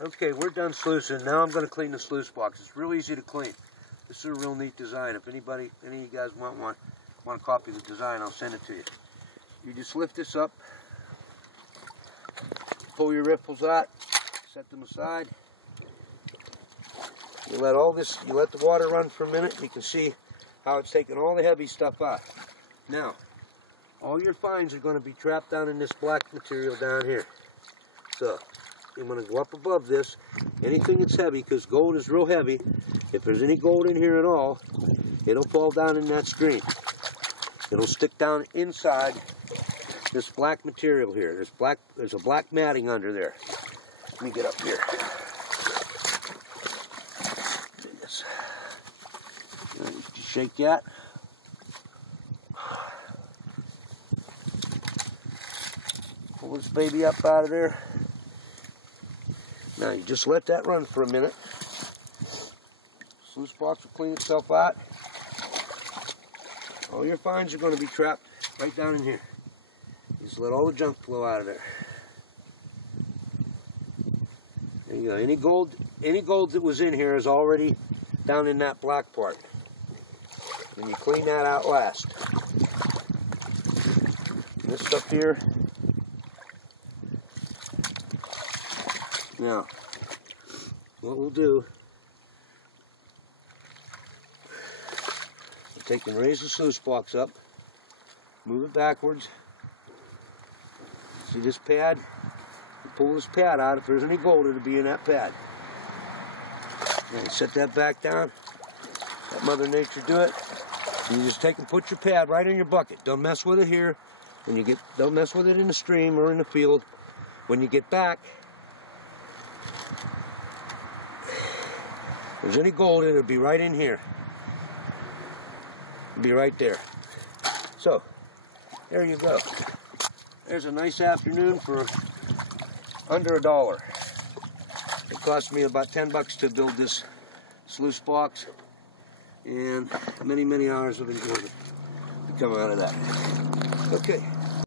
Okay, we're done sluicing. Now I'm going to clean the sluice box. It's real easy to clean. This is a real neat design. If any of you guys want a copy of the design, I'll send it to you. You just lift this up, pull your riffles out, set them aside. You let the water run for a minute. You can see how it's taking all the heavy stuff out. Now, all your fines are going to be trapped down in this black material down here. So, I'm going to go up above this. Anything that's heavy, because gold is real heavy, if there's any gold in here at all, it'll fall down in that stream. It'll stick down inside this black material here. There's a black matting under there. Let me get up here. Just shake that. Pull this baby up out of there. Now you just let that run for a minute. Sluice box will clean itself out. All your fines are going to be trapped right down in here. Just let all the junk flow out of there. There you go. Any gold that was in here is already down in that black part. And you clean that out last. And this stuff here. Now, what we'll do, we'll take and raise the sluice box up, move it backwards. See this pad? You pull this pad out. If there's any gold, it'll be in that pad. And set that back down. Let Mother Nature do it. You just take and put your pad right in your bucket. Don't mess with it here. Don't mess with it in the stream or in the field. When you get back, if there's any gold, it'll be right in here. It'll be right there. So, there you go. There's a nice afternoon for under $1. It cost me about 10 bucks to build this sluice box, and many, many hours of enjoyment to come out of that. Okay.